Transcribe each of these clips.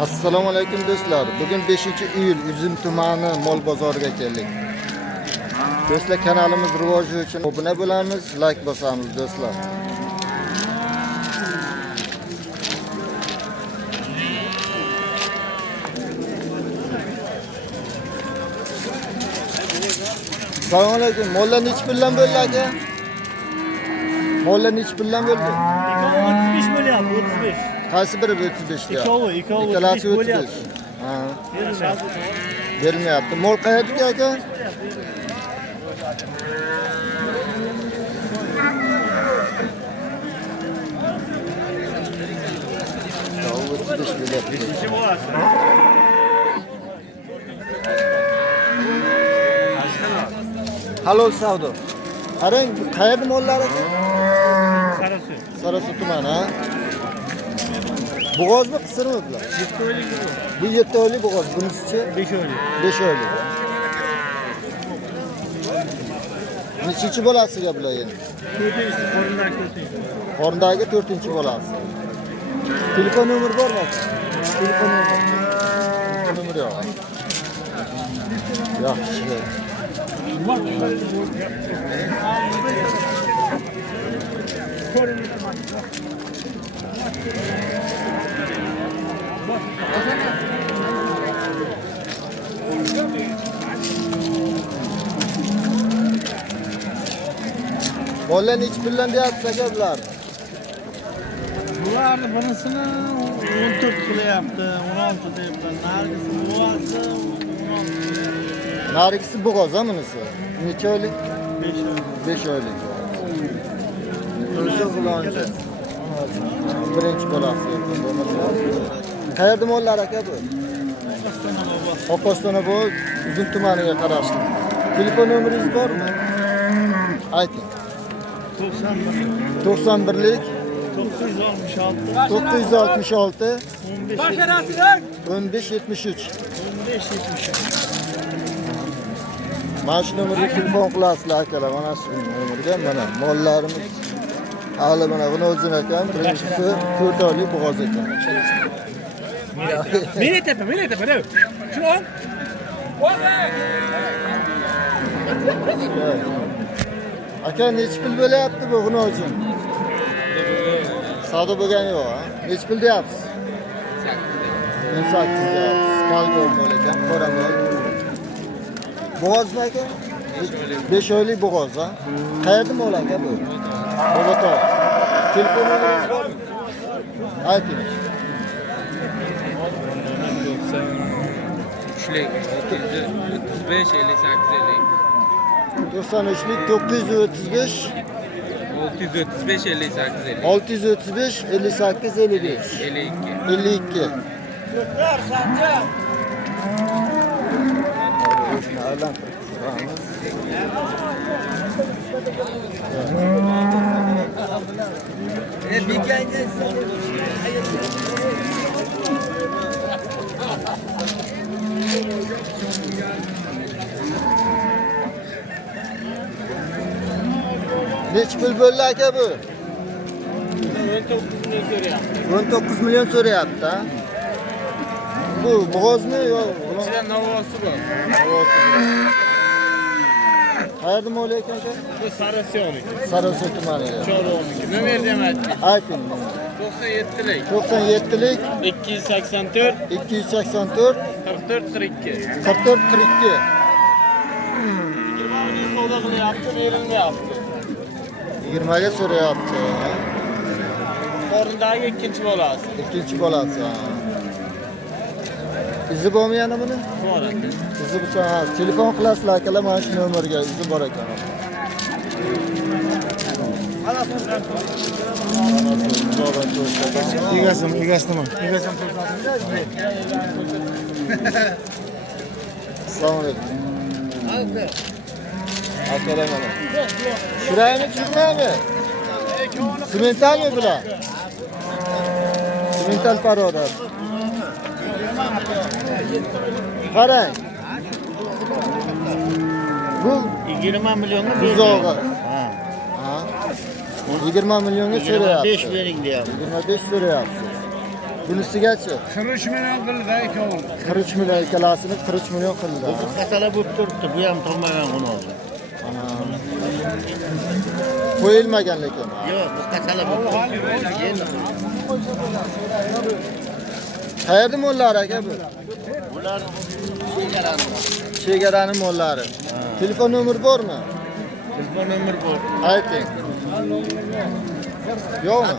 Assalomu alaykum do'stlar. Bugun 5-iyul Uzum tumani mol bozoriga keldik. Do'stlar, kanalimiz rivoji uchun obuna bo'lamiz, like bosamiz do'stlar. Assalomu alaykum. Mollar nechi puldan bo'ldi aka? Mollar nechi puldan bo'ldi? 35 bo'lyapti, 35. Qaysi biri 35 ga? Ikkovi Ikkalasi 35. Ha. Bermayapti. Mol qayerda aka? Halol savdo. Qarang, qayerda mollari? Sarasuv. Sarasuv tumani, ha? Bo'g'ozmi, qisirmi bular? 7 oylik bu. Bu 7 oylik bo'g'oz, bunisichi 5 oylik. 5 oylik. Nechinchi bolasiga bular endi? 4-chi, qorindagi 4-chi. Qorindagi 4-chi bolasi. Telefon nomeri bormi aka? Telefon nomeri yo'q. Yaxshi. Mollar nechi puldan deyapsiz aka bular? Bularni birisini 14 qilyapti, 16 deyapti. Narigisi bo'lsa 16. Narigisi bo'g'oz ha bunisi. Necha oylik? 5 oylik. 5 oylik. O'zi bulonchi. Birinchi bolasi. Qayerda mollar aka bu? Qo'qoston bu Uzum tumaniga qarashli. Telefon nomeringiz bormi? Ayting. 91lik 966 1573. Mana shu nomerga telefon qilasizlar akalar. Mana shu nomerga mana mollarimiz. Hali mana buni o'zin ekan, birinchisi 4 oylik bo'g'oz ekan. Meni tepa, deb. Shuni ol. Aka nechi pul bo'lyapti bu buni uchun? Savdo bo'lgani yo'q, ha? Nechi pul deyapsiz? 18 deyapsiz. Kalgon mol ekan, qora mol. Bo'g'ozmi aka? 5 oylik bo'g'oz, ha? Qayerda mol aka bu? Bobotog'. Telefon nomeringiz bormi? Ayting. 93lik 935 635 58 55 52. Nechi pul bo'ldi aka bu? 19 million so'rayapti, ha? Bu bo'g'ozmi yo'q? Ichida navosi bor. Qayerda mol ekan aka? Bu Sarasiyoniki. Sarasuv tumaniga. Chorvoqniki. Nomerni ham ayting. Ayting. 97lik 97lik 284 284 44 42. 44 42. Savdo qilyapti, berilmayapti. 20 ga so'rayapti. Qorindagi ikkinchi bolasi. Ikkinchi bolasi. Izi bormi yana buni? Bor aka. Izi bo'lsa, telefon qilasizlar akalar, mana shu nomerga izi bor ekan. Egasinimi? Assalomu alaykum. Akalar mana. Shuraymi, tushurmaymi? Simentalmi bular? Simental paroda. Qarang. Bu 20 milyonga buzog'i. Ha. 20 milyonga so'rayapti. 5 bering deyapti. 25 so'rayapti. Bunisigachi 43 milyon qildi ikkovini. 43 million ikkalasini 43 million qildi. Bu qasala bo'lib turibdi. Bu ham tog'magan uni oldi. Qo'yilmagan lekin. Yo'q, bu qasala bo'lib turibdi. Qayerda mollari aka bu? Bular chegarani. Chegarani mollari. Telefon nomeri bormi? Telefon nomeri bor. Ayting. Yo'qmi?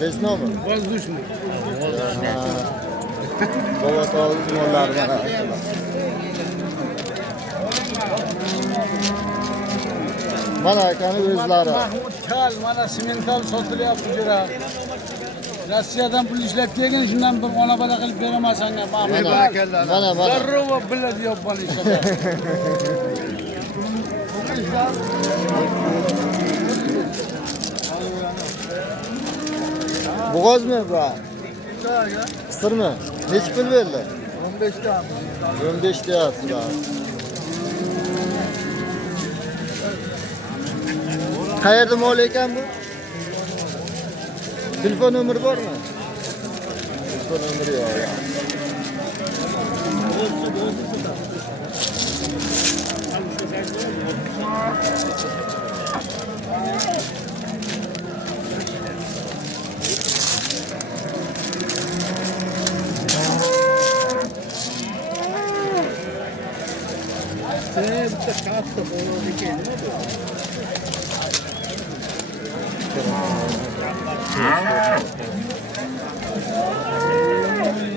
Bez nomer. Воздушный. Baba to'g'ri mollari mana. Mana akani o'zlari. Mahmud Kal mana semental sotilyapti jira. Rossiyadan pul ishlab kelgan, shundan bir ona bola qilib beraman senga. Mahmud Mana, mana. Zarrova biladi yo'q bola ishlab. Bo'g'ozmi bu? Qisirmi? Necha pul berdi? 15 ta. 15 deyapsizlar. Qayerda mol ekan bu? Telefon nomeri bormi? Telefon nomeri yo'q.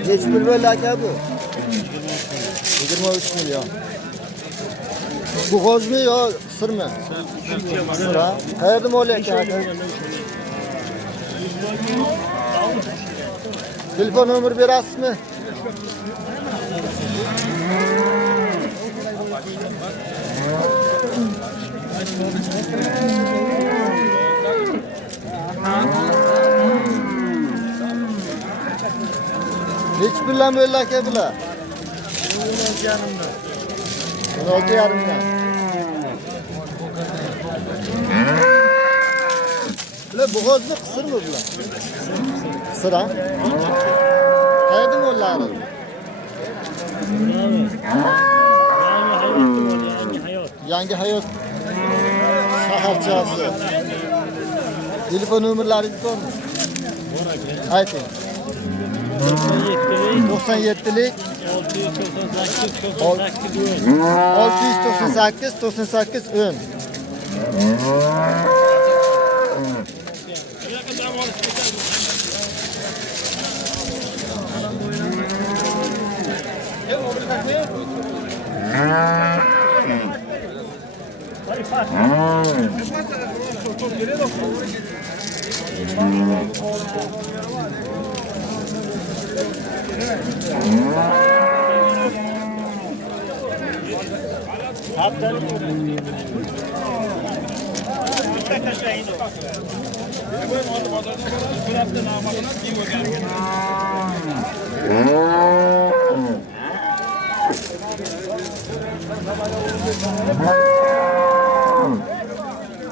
Necha pul bo'ldi aka bu? 23 million. Bu g'ozmi yo sirmi? Sir. Qayerda mol ekan aka? Telefon nomer berasizmi? Neç puldan bo'ldi aka bular? 16,5dan. Bular bo'g'ozmi, qisirmi bular? Qisir ha? Qayerda mollari? Yangi hayot shaharchasi. Telefon nomerlaringiz bormi? Ayting. 97lik 698 98 10.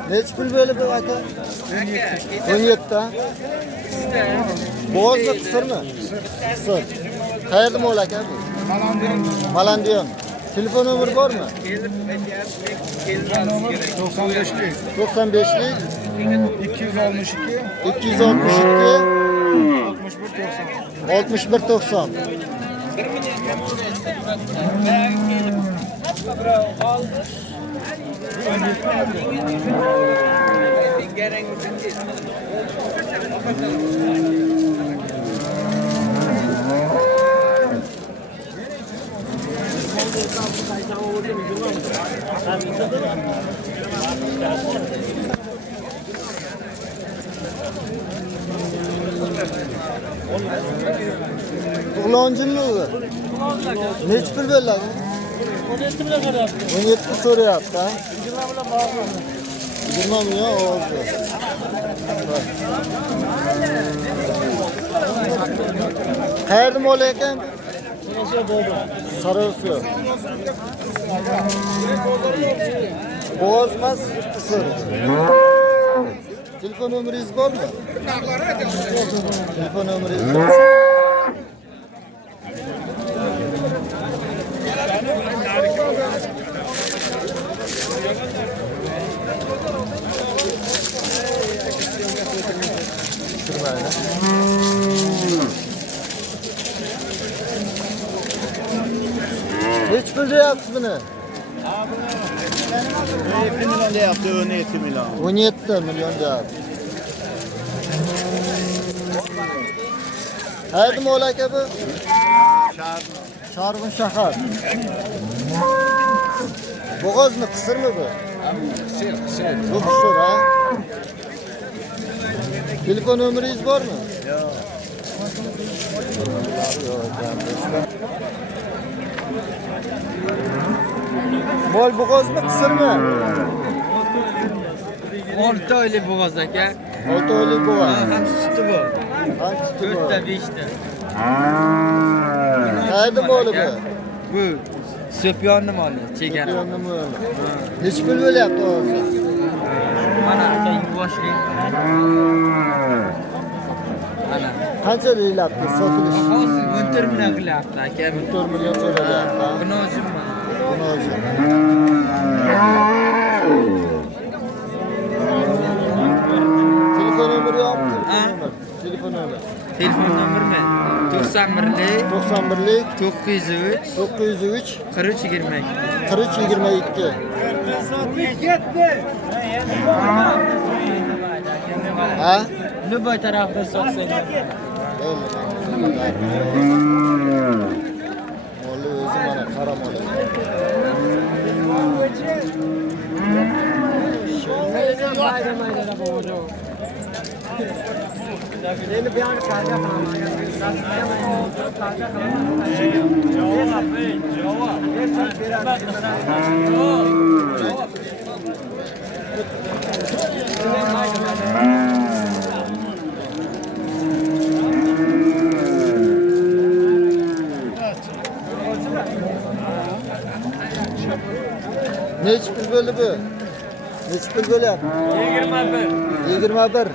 Neç pul böyle bir aka? 17 ta. Boğaz mı kısır mı? Kısır. Hayırlı mı olak abi? Malandiyon. Telefon numara var mı? 95'lik 95'lik 262 262 61 90. 61 90. Uğlancın mı bu? Ne çıkır böyle lan? 17 soru yaptı ha? 20 milyon oldu. Hayırlı mı oluyor eken? Sarısı. Boğazmaz kısır. Telefon nomeringiz bormi? Telefon nomeringiz bor. Neç pul deyapsiz buni? 2 milyon deyapti, 17 milyon. 17 milyon deyapti. Haydi mo'l aka bu? Sharg'un shahar. Bo'g'ozmi, qisirmi bu? Qisir. Bu qisir ha? Telefon nomeringiz bormi? Yo'q. Mo'l bo'g'ozmi, qisirmi? 6 oylik bo'g'oz aka. 6 oylik bo'g'oz. Ham suti bor. Ham suti bor. 4 ta 5 ta. Qayerda mo'li bu? Bu Sofyonni moli, chegara. Sofyonni mo'li. Nech pul bo'lyapti hozir? Mana aka yuvoshli. Mana. Qancha deyiladi sotilish? Hozir 14 million qilyapti aka. 4 million so'rayapti. Buni o'zim mana. Buni o'zi. Telefon nomeri yo'qmi? Telefon nomeri. Telefon nomermi? 91lik 91lik 903 903 43 22. 4322. Ha? Любой tarafda so'qsang. Mo'li o'zi mana qara mo'li. Neç pul bo'ldi bu? Neç pul bo'lyapti? 21. 21.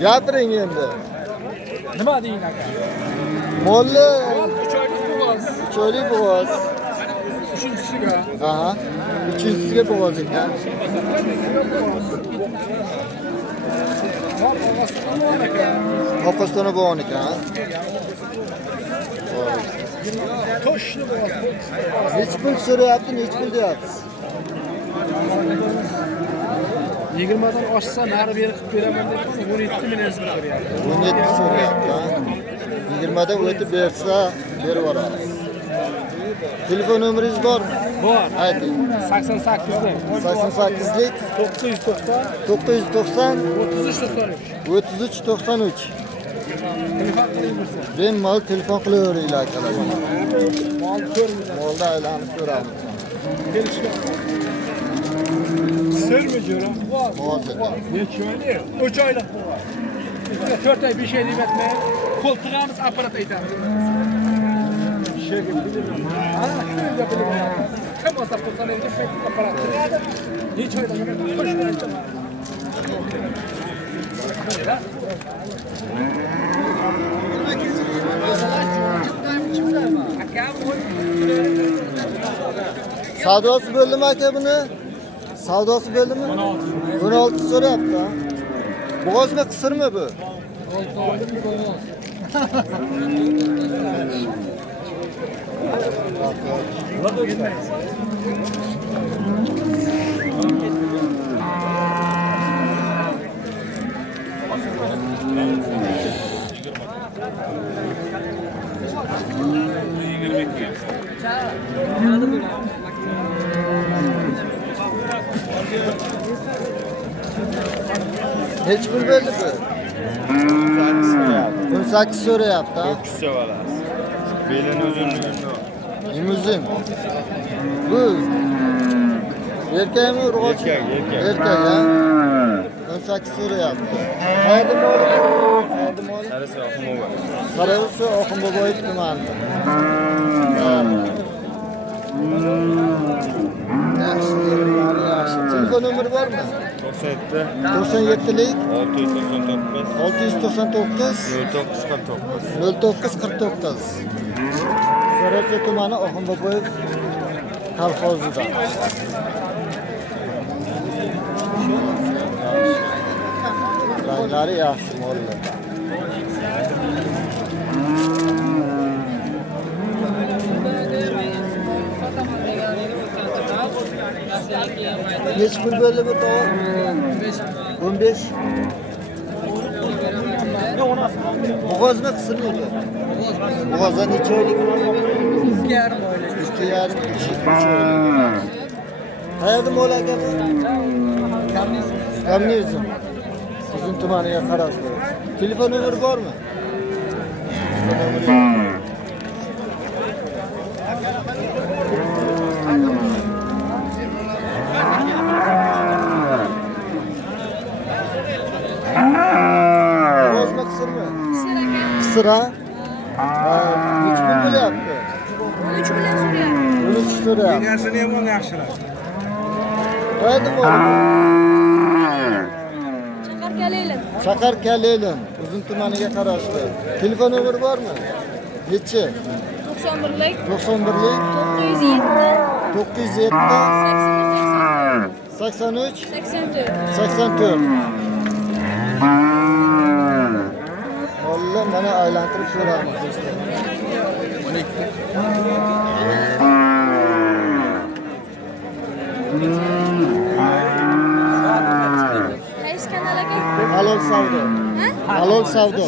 Gapiring endi. Nima deyin aka? Mo'lli 3 oylik bo'g'oz. 3 oylik bo'g'oz. Uchinchisiga. Aha. Uchinchisiga bo'g'oz ekan. Qo'qostonda bo'g'on ekan. Toshni bo'g'oz. Nech pul so'rayapti, nech pul deyapsiz? 20 dan oshsa nari beri qilib beraman deb 17 million so'rayapti. 17 so'rayapti. 20 dan o'tib bersa, berib yuboramiz. Telefon nomeringiz bormi? Bor. Ayting. 88lik 88lik 990 990 33 93. 33 93. Telefon qilaversin. Bemalol telefon qilaveringlar akalar. Mol ko'rmaydi. Molda aylanib ko'ramiz. Kelishgan. Sirmi jo'ra? Hozir. Necha oylik? 3 oylik bo'g'oz. 4 oy 5 oy demakmi? Qo'ltig'imiz apparat aytamiz. Ishga bilaman. Ha, shunga bilaman. Kim olsa qo'ltig'ini deb apparat. Necha oylik? Qo'shni aytaman. Savdosi bo'ldimi aka buni? Savdosi bo'ldimi? 16 so'rayapti. Ha? Bo'g'ozmi, qisirmi bu? Neç pul bo'ldi bu? 18 so'rayapti. Ko'kisi bolasi. Belini uzunligini bor. Limuzin. Bu erkakmi urg'ochi? Erkak. Erkak, ha? 18 so'rayapti. Qayerda moli? Qayerda moli? Sarisi oqmo'ga. Sarayevsi Oxunboboyev tumanida. Yaxshi, yaxshi. Telefon nomeri bormi? 97 97lik 699 699 0949. 0949. Sarayevsi tumani Oxunboboyev kolxozida. Ranglari yaxshi mollar. Neç pul böyle bu tava? 15. Boğaz mı kısır mı oluyor? Boğazda neçe aylık? 2 yarım öyle. 2 yarım, 3 aylık. Hayatım ola gel. Kamniyizm. Bizim tumaniye karaslı. Telefon numara var mı? Telefon numara yok. Boğaz mı kısır mı? Kısır ha? Üç bin böyle yaptı. 13 bilan so'rayapti. 13 lira. Yegasini yomon yaxshilar. Hayatım ola. Chaqar kelinglar. Shaqar Kalelin, Uzun tumaniga qarashli. Telefon nomeri bormi? Nechi? 91lik 91lik 907 907 83 84. 84. Vallahi mana aylantirib ko'ramiz do'stlar. Qaysi kanal aka? Halol savdo. Ha? Halol savdo.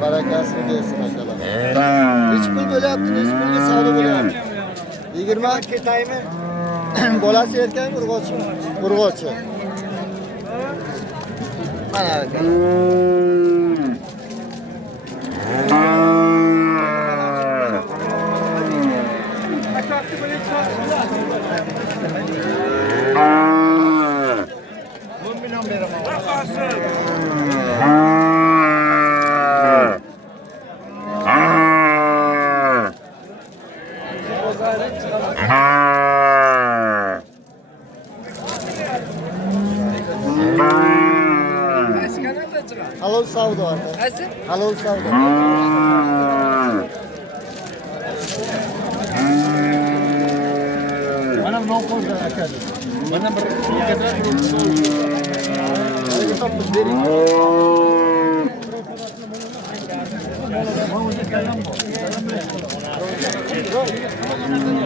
Barakasini bersin akalar. Nechi pul bo'lyapti? Nechi pulga savdo bo'lyapti? 20 ketaymi? Bolasi erkakmi, urg'ochimi? Urg'ochi. Mana aka. Halol savdo aka. Qaysi? Halol savdo. Mana bu qo'zga aka. Mana bir topib bering.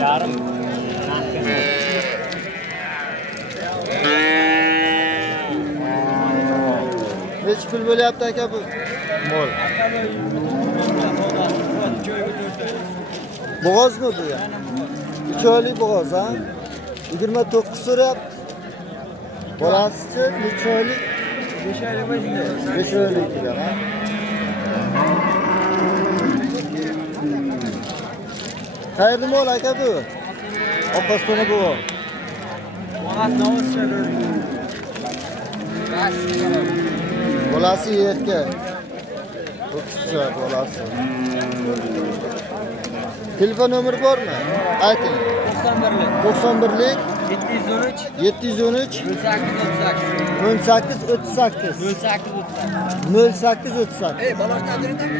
Yarim. Nechi pul bo'lyapti aka bu? Mol. Bo'g'ozmi bu ya? 3 oylik bo'g'oz ha? 29 so'rayapti. Bolasichi necha oylik? 5 oylik bo'ldi. 5 oylik degan ha? Qayerda mol aka bu? Oqostona bu. Bolasi erkak. O'qishchi bolasi. Telefon nomeri bormi? Ayting. 91lik 713 713 1838 18 38 0838 08 38. Balojni adresim?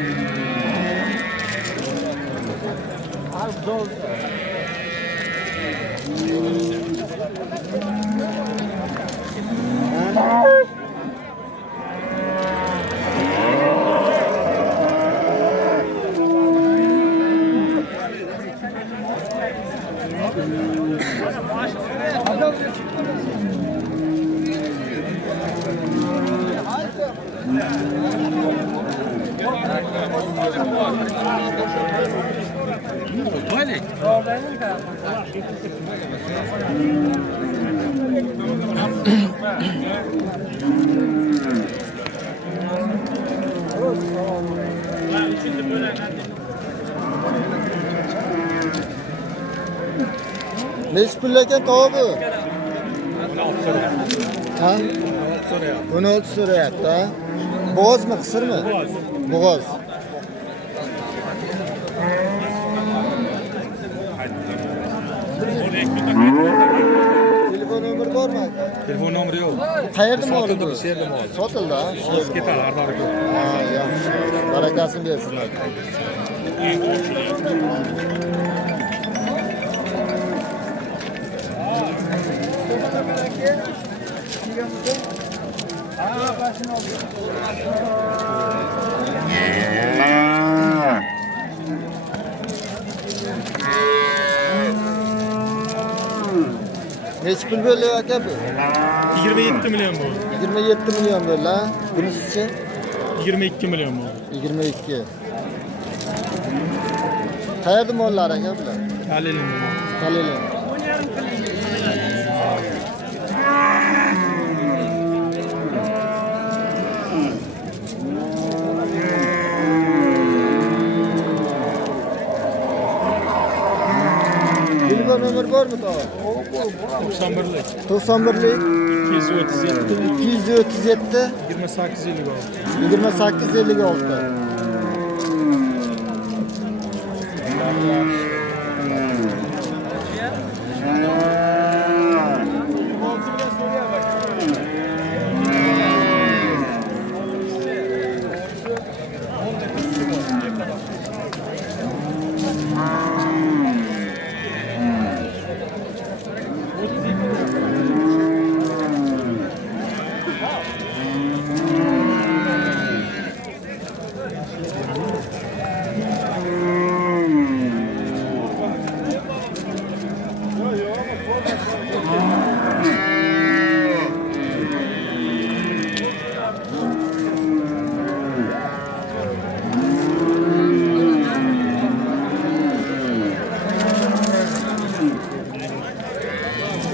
Neç pul ekan tovuq bu? Ha? 16 so'rayapti, ha? Bo'g'ozmi, qisirmi? Bo'g'oz. Telefon nomeri bormi aka? Telefon nomeri yo'q. Qayerda mol bu? Bu yerda mol. Sotildi, ha? Ketadi, har doim ko'p. Ha, yaxshi. Barakasini bersin aka. Neç pul böyle aka bu? 27 million bu. 27 milyon böyle, ha? Bunisi 22 million bu. 22. Qayerda mollar aka bular? Halilin bu. Qalila. Telefon nomeri bormi to'g'ri? 91'lik. 91'lik 237 237 28 56. 2856.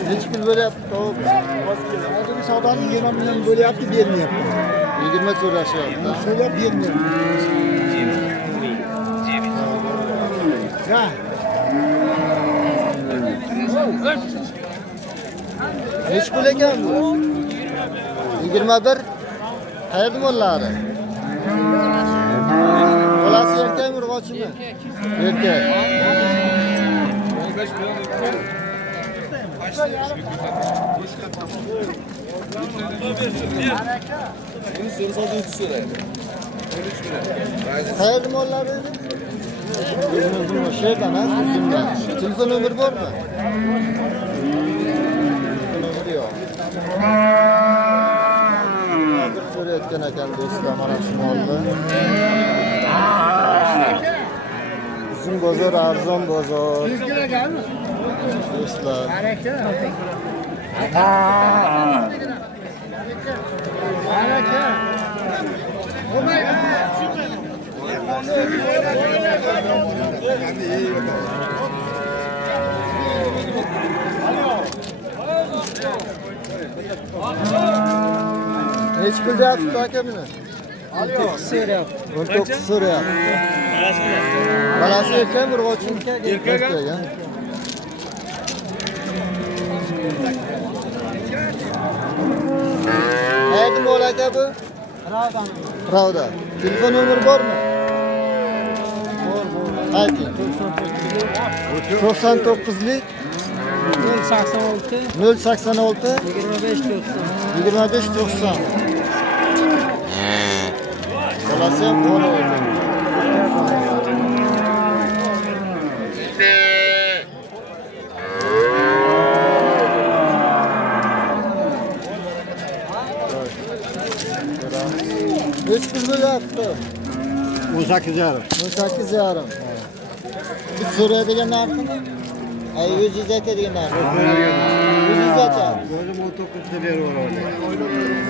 Neç pul bo'lyapti tovuq? Hozir savdoni 20 million bo'lyapti, bermayapti. 20 so'rashyapti. So'rab bermayapti. Ha, Neç pul ekan bu? 21. Qayerda mollari? Bolasi erkakmi, urg'ochimi? Erkak. Qayerda mollari? O'zimizning o'sha yerdan, ha, Sizdan. Telefon nomeri bormi? Nomeri yo'q. Bir so'rayotgan ekan do'stlar, mana shu molni. Uzun bozor, arzon bozor. Do'stlar. Neç pul deyapsiz aka buni? 19 so'rayapti. 19 so'rayapti. Bolasi erkakmi, urg'ochimi? Erkak. Ha? Qayerda mol aka bu? Ravda. Telefon nomeri bormi? Ayting. 99'lik 086 086 25 90. 25 90. Bolasi ham qo'l ekan. Neç pul bo'lyapti? 18,5. 18,5. Biz so'raydigan narximi? Ay, o'zingiz aytadigan narx. O'zingiz aytasiz. O'zim 19 da berib olaman.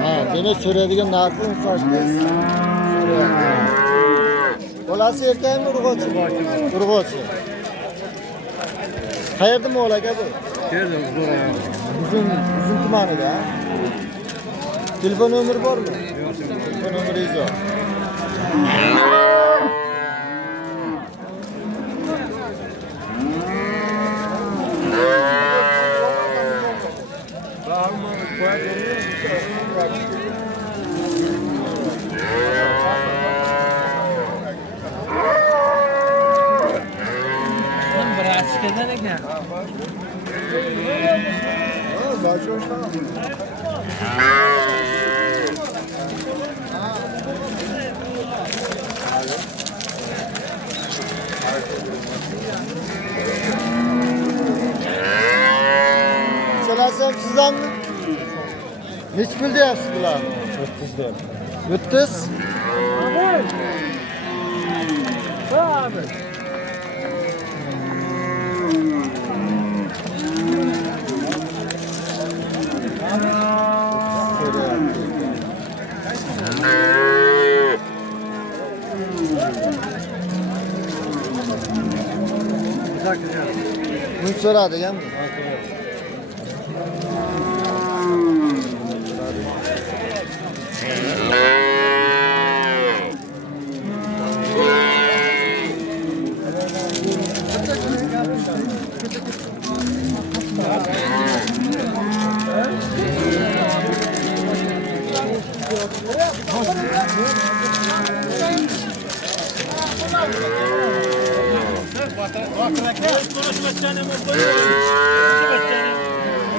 Ha, demak so'raydigan narxi 18. Bolasi erkakmi, urg'ochi? Urg'ochi. Qayerda mol aka bu? Keldim, zo'raman. Uzun tumanida. Telefon nomeri bormi? Telefon nomeringiz yo'q. Selasem sizden mi? Neç pul deyapsiz bularni? 30. Bunu so'radi ekanmi?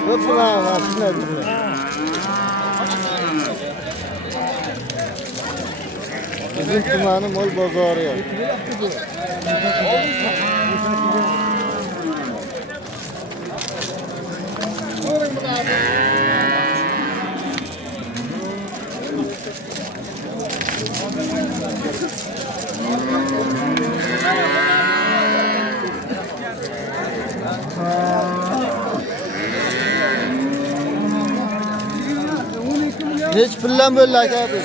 Hepsine var, hepsine. Bizim tumanı mol bozarı yok. Neç puldan bo'ldi aka bu?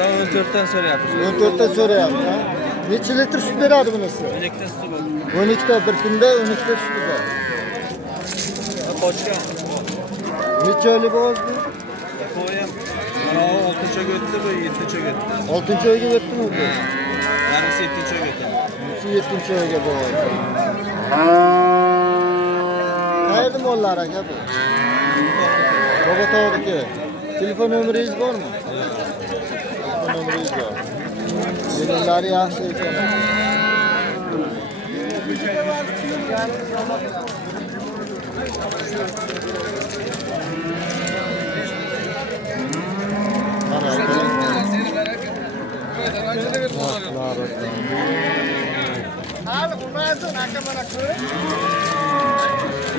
14'ten sonra yapacağız. 14'te so'rayapti. Necha litr sut beradi bunisi? 12'te su var. 12'te bir kunda 12'te suti bor. Koçka. Necha oylik bo'z bu? Koyayım. Ana 6'ça götürdü bu 7'ça götürdü. 6-chi oyga o'tdimi bu? Yarısı 7'ça götürdü. Bunisi 7-chi oyga bo'z. Qayerda mollar aka bu? Bobotovniki. Telefon nomeringiz bormi? Telefon nomeringiz bor. Yeminlari yaxshi ekan. Mana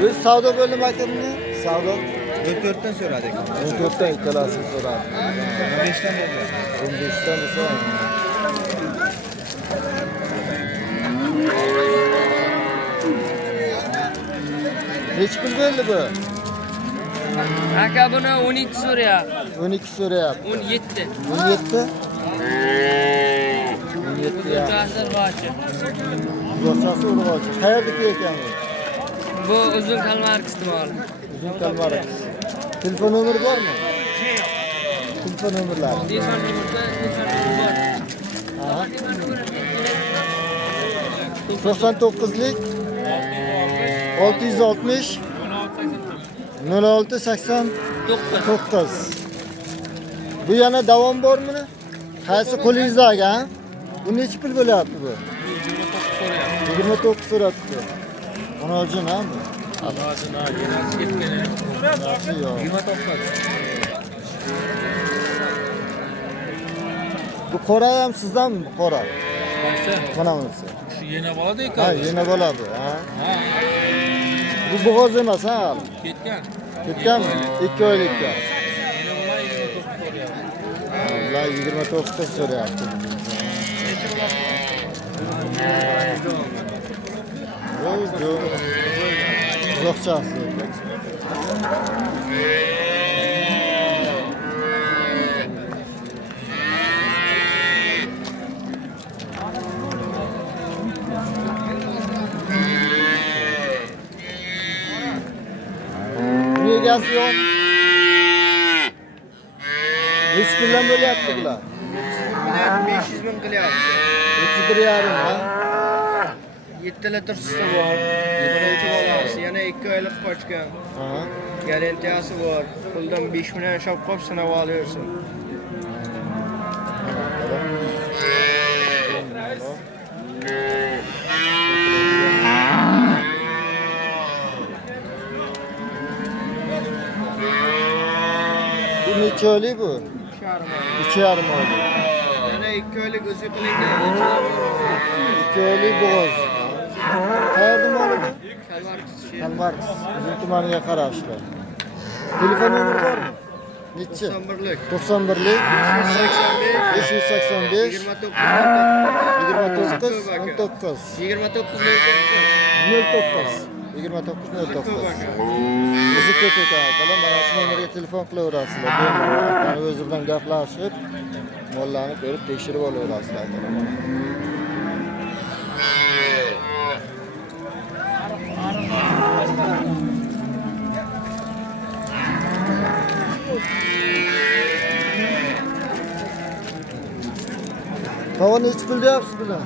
Biz savdo bo'limi akamni? Savdo 14'ten sonra hadi. 14'ten ikkalasini so'radi. 15'ten oldu. 15'ten desa. Neç pul bo'ldi bu? Aka buni 12 so'rayapti. 12 so'rayapti. 17. 17? 17 ya. Azerbaycan. Zo'rchasi urg'ochi. Qayerdaki ekan bu? Bu uzun kalmar istimoli. Uzun kalmar. Telefon nomeri bormi? Telefon nomerlari. Telefon bor. Ha. 99'lik 660 0689. Bu yana davom bormi? Qaysi qo'lingizda ha? Bu necha pul bo'lyapti bu? 29 so'rabdi. Onojin ha bu? Anasını yenasi ketgeni. Nasıl yok? 29. Bu qora ham sizdanmi bu qora? Qaysi? Mana bunisi. Shu yena bolada ekan. Ha, yeni bola bu ha. Ha, Bu bo'g'oz emas ha. ketgan. Ketganmi? 2 oylikka. Yena bola 29 so'rayapti. Ular 29 ta so'rayapti. Voy, yo'q. Uzoqchasi. Egasi yo'q. Nechi puldan bo'lyapti bular? 500 ming qilyapti. 3,5 ha? 7 litr suti bor. 7 bolasi, yana 2 oylik qochgan. Ha. Garantiyasi bor. Puldan 5 million shop qolib sinab olaversin. Bu necha oylik bu? 2,5 oylik. Yana 2 oylik o'zi qilingan. 2 oylik bo'g'oz. Qayerda moli bu? Kalmarkis. Kalmarkis. Uzun tumaniga qarashli. Telefon nomeri bormi? Nechi? 91lik. 91lik 585 585 29 29 19 29 09 Bizi ko'p ekan akalar, mana shu nomerga telefon qilaverasizlar. Bemalol o'zi bilan gaplashib, mollarni ko'rib tekshirib olaverasizlar akalar. Tavan nechi pul deyapsiz bular?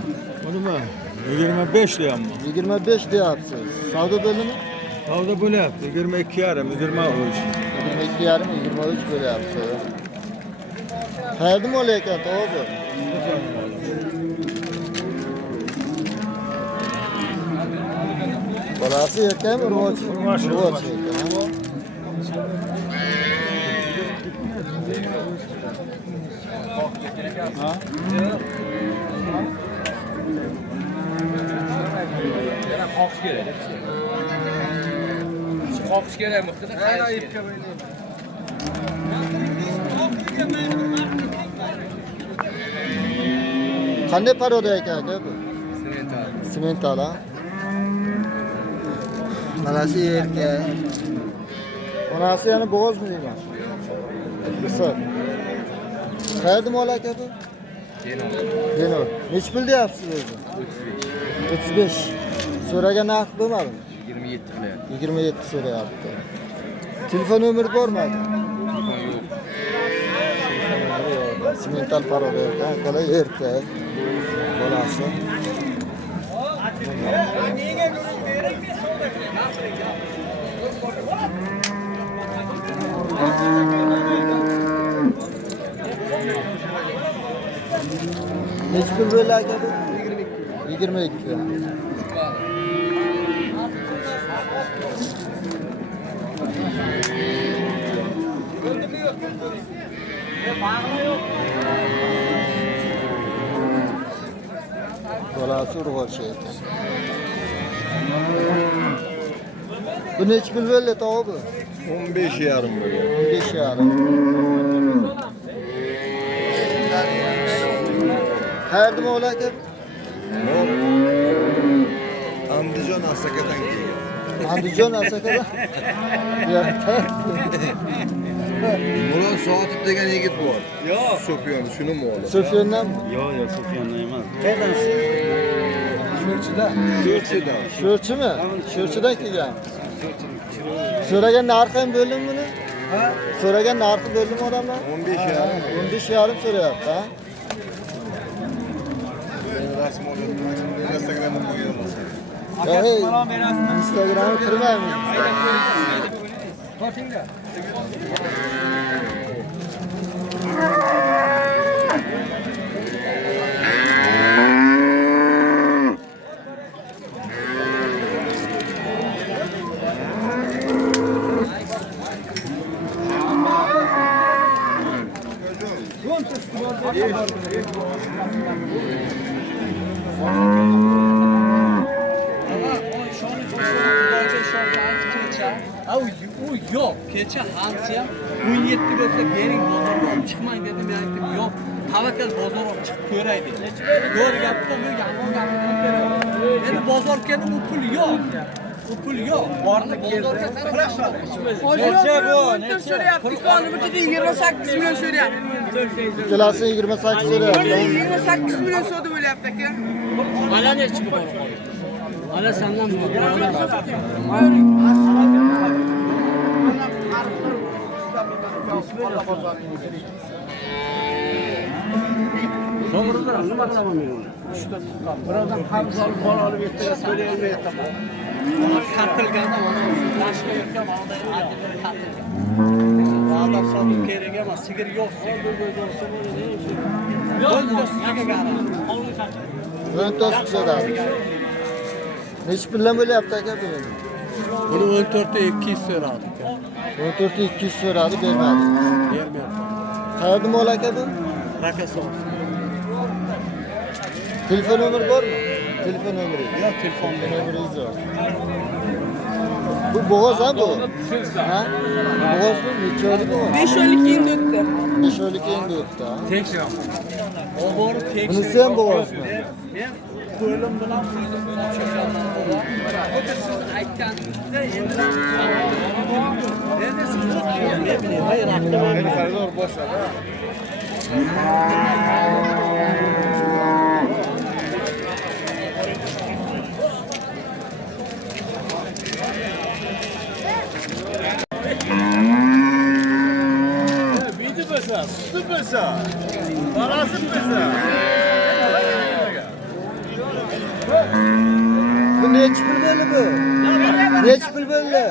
Nima? 25 deyapman. 25 deyapsiz. Savdo bo'limi? Savdo bo'lyapti. 22,5, 23. 22,5, 23 bo'lyapti. Qayerda mol ekan tova bu? Bolasi erkakmi, urg'ochi? Urg'ochi ekan. Qoqish kerak muhtada. Qanday paroda ekan aka bu? Simental ha? Manasi erkak. Onasi yana bo'g'ozmi deyman? Qisqa. Qayerda mol aka bu? Denov. Nechi pul deyapsiz o'zi? 35. So'ragan narx bo'lmadimi? 27 qilyapti. 27 so'rayapti. Telefon nomeri bormi aka? Simental paroda ekan, qolay erkak. Bolasi. Nechi pul bo'ldi aka bu? 22. Bolasi urg'ochi ekan. Bu nechi pul bo'ldi tova bu? 15,5 bo'lyapti. 15,5. Qayerda mol aka? Andijon Asakadan kelgan. Andijon Asakadan. Murat Soatov degan yigit bor. Yo'q. Sofyon, shuni moli. Sofyondan Yo'q, Sofyondan emas. qaydansiz? Sho'rchidan. Sho'rchimi? Sho'rchidan kelgan. So'ragan narxi ham bo'ldimi buni? Ha? So'ragan narxi bo'ldimi odamlar? 15,5. 15,5 so'rayapti, ha? Rasm olib, Instagramga qo'yamiz. Instagramga kirmaymiz. U yo'q. Kecha hamsi ham 17 bo'lsa bering bozorga olib chiqmang dedim. Men aytdim, yo'q. Tavakkal bozor olib chiqib ko'ray dedim. Yo'q gapda bu yomon gapni. Endi bozor keldi, u pul yo'q. U pul yo'q. Borni bozorga Necha bu? Necha so'rayapti? Qoni bitta 28 million so'rayapti. Ikkalasi 28 so'rayapti. 28 million so'da bo'lyapti aka. Mana nechi bor? Mana sendan bor. To'g'ridir, nima qilaman men uni? Uchta tuqqan. Birodan qabz olib, bola olib ertaga so'rayolmayapman. Ona qatilganda mana lashga yotgan mana qatilgan. Odam sotib kerak emas, sigir yo'q. O'nto'rt so'radi. Nechi puldan bo'lyapti aka buni? Buni 14 ta 200 so'radi. 14 200 so'radi, bermadi. Bermayapti. Qayerda mol aka bu? Rakason. Telefon nomeri bormi? Telefon nomeri. Yo'q, telefon Nomeringiz yo'q. Bu bo'g'oz ha bu? Ha? Bo'g'ozmi? Necha oylik bo'g'oz? 5 oylik endi o'tdi. 5 oylik endi o'tdi. Ha? Tekshir. O borib tekshir. Bunisi ham bo'g'ozmi? Men qo'lim bilan o'shandan bo'lib. Xuddi siz aytganingizda endi siz men bilmayman, hayır avtomobil xaridor boshladi. Bu nechi pul bo'ldi bu? Nechi pul bo'ldi?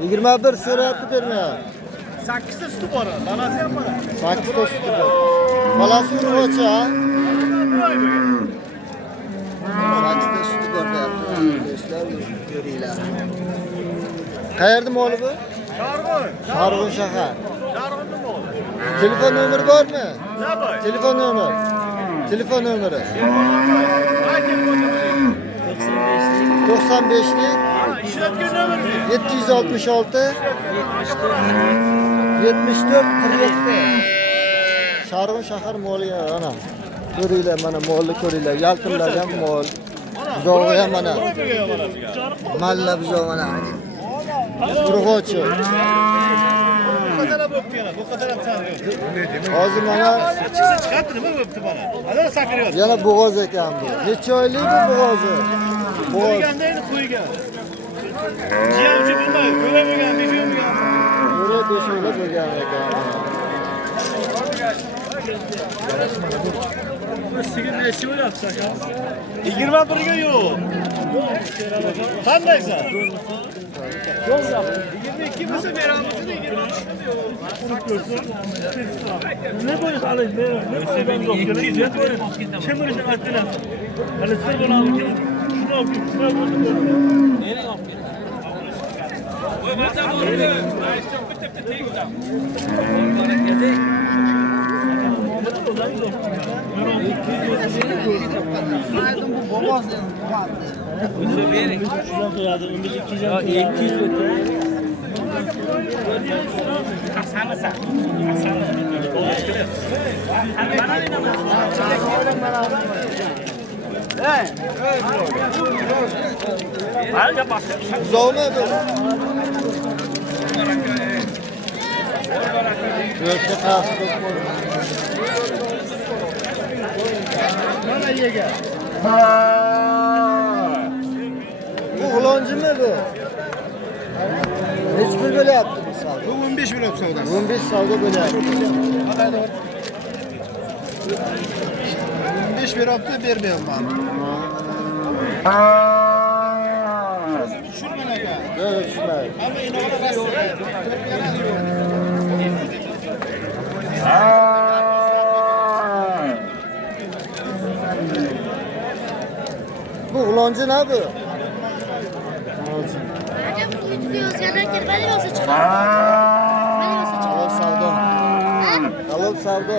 21 so'rayapti, bermayapti. 8 ta suti bor, balasi ham bor. 8 ta suti bor. Balasi urg'ochi ha? 8 ta suti bor deyapti. Do'stlar, ko'ringlar. Qayerda moli bu? Sharg'un shahar. Telefon nomeri bormi? Telefon nomeri. Telefon nomeri. 95 lik 766 74 47. Sharg'un shahar moli ana. Ko'ringlar, mana molni ko'ringlar. Yaltirlagan mol. Buzog'i ham mana. Malla buzog' mana. Urg'ochi. Hozir mana yana bo'g'oz ekan bu. Necha oylik bu bo'g'ozi? Bo'g'oz. Yo'q, besho'yla bo'lgan ekan. Sigir nechi bo'lyapti aka? 21 ga yo'q. Qandaysan? 22 bo'lsa beramiz, 23 ne bo'yi hali ne qo'ygan yo'q. Kim urishni aytdilar? Hali sir bo'lamiz. Shuni olib kelib neni olib keldi? Voy, mata bo'ldi. Aytdim, bitta tegdi. Buzog'mi bu? Yo'qsa qasdi mana yega. Bu g'ulonjimi bu? Nechi pul bo'lyapti bu savdo? Bu 15 million savdo. 15 savdo bo'lyapti. 15 beryapti, bermayapman. Tushirman aka. Yo'q, tushmaydi. Hamma inoqlar Bu g'ulonji na bu? Aka bu YouTube'da yozgandan keyin bali bo'lsa chiqadi. Bali bo'lsa chiqadi. Halol savdo. Halol savdo.